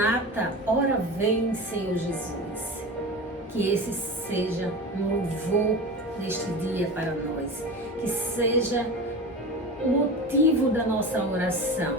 Maranata, ora vem, Senhor Jesus. Que esse seja um louvor neste dia para nós. Que seja o motivo da nossa oração.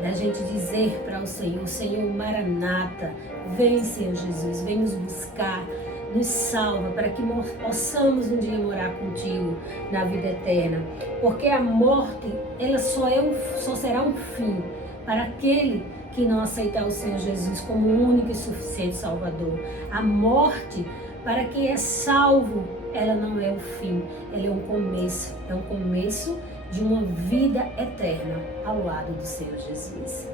Da gente dizer para o Senhor, Senhor Maranata, vem, Senhor Jesus, vem nos buscar, nos salva, para que possamos um dia morar contigo na vida eterna. Porque a morte, ela só será um fim para aquele que não aceitar o Senhor Jesus como o único e suficiente Salvador. A morte, para quem é salvo, ela não é o fim, ela é um começo de uma vida eterna ao lado do Senhor Jesus.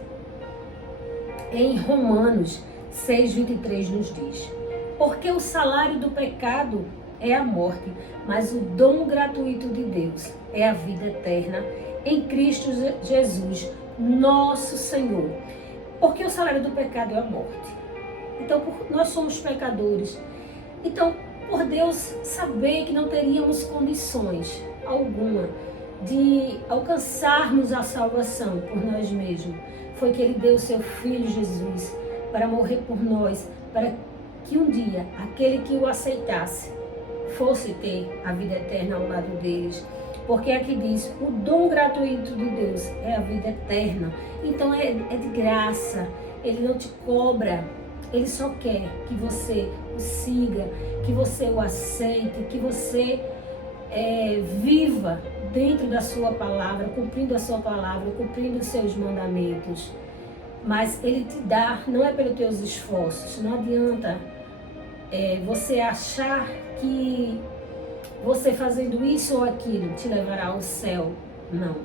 Em Romanos 6:23 nos diz: porque o salário do pecado é a morte, mas o dom gratuito de Deus é a vida eterna em Cristo Jesus, nosso Senhor. Porque o salário do pecado é a morte. Então, nós somos pecadores. Então, por Deus saber que não teríamos condições alguma de alcançarmos a salvação por nós mesmos, foi que Ele deu o seu Filho Jesus para morrer por nós, para que um dia aquele que o aceitasse fosse ter a vida eterna ao lado deles. Porque aqui diz, o dom gratuito de Deus é a vida eterna. Então é de graça, Ele não te cobra, Ele só quer que você o siga, que você o aceite, que você viva dentro da sua palavra, cumprindo a sua palavra, cumprindo os seus mandamentos. Mas Ele te dá, não é pelos teus esforços, não adianta você achar que você fazendo isso ou aquilo te levará ao céu. Não.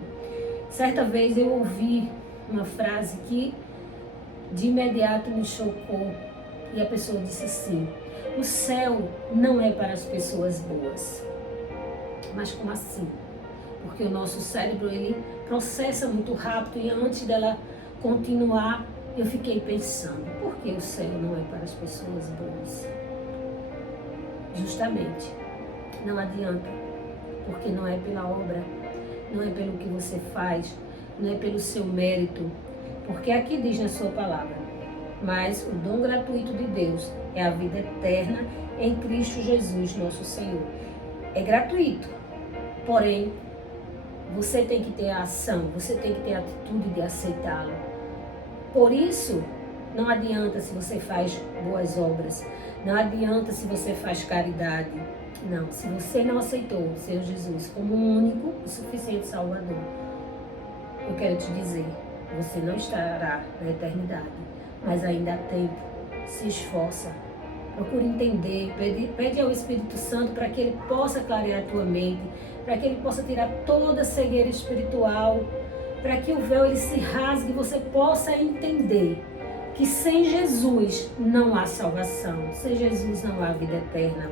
Certa vez eu ouvi uma frase que de imediato me chocou e a pessoa disse assim: o céu não é para as pessoas boas. Mas como assim? Porque o nosso cérebro, ele processa muito rápido, e antes dela continuar, eu fiquei pensando, por que o céu não é para as pessoas boas? Justamente, não adianta, porque não é pela obra, não é pelo que você faz, não é pelo seu mérito, porque aqui diz na sua palavra, mas o dom gratuito de Deus é a vida eterna em Cristo Jesus, nosso Senhor. É gratuito, porém, você tem que ter a ação, você tem que ter a atitude de aceitá-lo. Por isso, não adianta se você faz boas obras, não adianta se você faz caridade. Não, se você não aceitou o Senhor Jesus como o único e suficiente Salvador, eu quero te dizer, você não estará na eternidade, mas ainda há tempo. Se esforça, procure entender, pede ao Espírito Santo para que Ele possa clarear a tua mente, para que Ele possa tirar toda a cegueira espiritual, para que o véu ele se rasgue e você possa entender que sem Jesus não há salvação, sem Jesus não há vida eterna.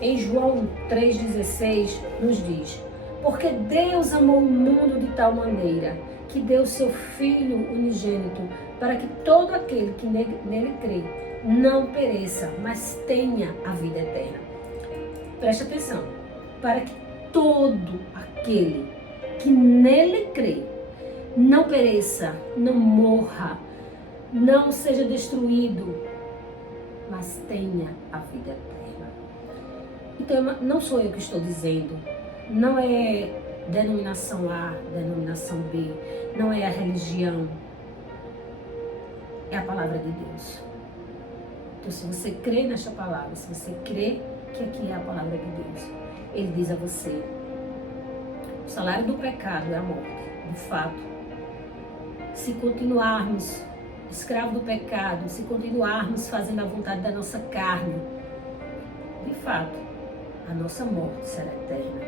Em João 3,16 nos diz: porque Deus amou o mundo de tal maneira que deu seu Filho unigênito, para que todo aquele que nele crê não pereça, mas tenha a vida eterna. Preste atenção, para que todo aquele que nele crê não pereça, não morra, não seja destruído, mas tenha a vida eterna. Então, não sou eu que estou dizendo, não é denominação A, denominação B, não é a religião, é a palavra de Deus. Então, se você crê nesta palavra, se você crê que aqui é a palavra de Deus, Ele diz a você, o salário do pecado é a morte, de fato. Se continuarmos escravos do pecado, se continuarmos fazendo a vontade da nossa carne, de fato, a nossa morte será eterna.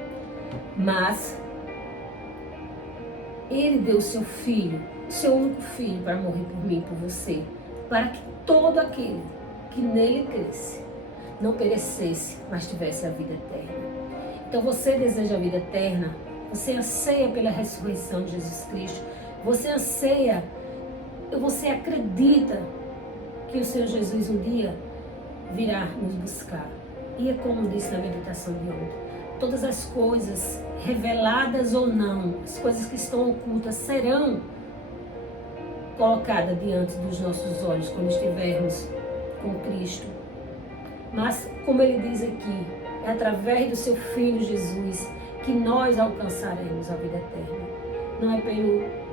Mas Ele deu o seu Filho, o seu único Filho, para morrer por mim e por você, para que todo aquele que nele cresce não perecesse, mas tivesse a vida eterna. Então você deseja a vida eterna, você anseia pela ressurreição de Jesus Cristo, você anseia, você acredita que o Senhor Jesus um dia virá nos buscar. E é como disse na meditação de ontem, todas as coisas, reveladas ou não, as coisas que estão ocultas, serão colocada diante dos nossos olhos quando estivermos com Cristo. Mas, como ele diz aqui, é através do seu Filho Jesus que nós alcançaremos a vida eterna. Não é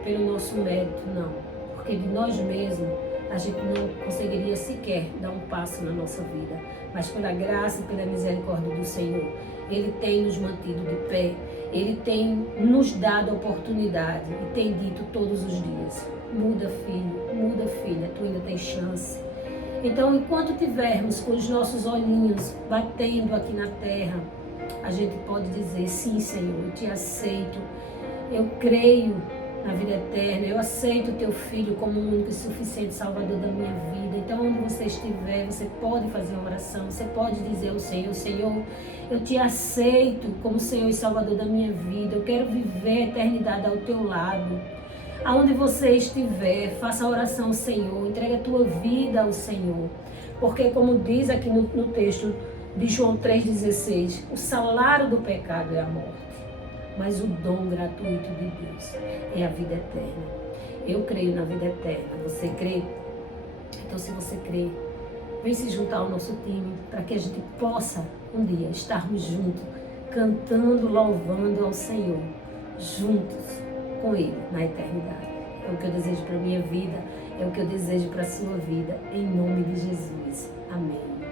pelo nosso mérito, não. Porque de nós mesmos a gente não conseguiria sequer dar um passo na nossa vida. Mas pela graça e pela misericórdia do Senhor, Ele tem nos mantido de pé. Ele tem nos dado a oportunidade e tem dito todos os dias: muda, filho, muda, filha, tu ainda tem chance. Então, enquanto tivermos com os nossos olhinhos batendo aqui na terra, a gente pode dizer: sim, Senhor, eu te aceito, eu creio na vida eterna, eu aceito o teu Filho como o único e suficiente Salvador da minha vida. Então, onde você estiver, você pode fazer uma oração, você pode dizer ao Senhor: Senhor, eu te aceito como Senhor e Salvador da minha vida, eu quero viver a eternidade ao teu lado. Aonde você estiver, faça a oração ao Senhor, entregue a tua vida ao Senhor. Porque, como diz aqui no texto de João 3,16, o salário do pecado é a morte, mas o dom gratuito de Deus é a vida eterna. Eu creio na vida eterna, você crê? Então, se você crê, vem se juntar ao nosso time para que a gente possa um dia estarmos juntos, cantando, louvando ao Senhor, juntos com Ele na eternidade. É o que eu desejo para a minha vida, é o que eu desejo para a sua vida, em nome de Jesus. Amém.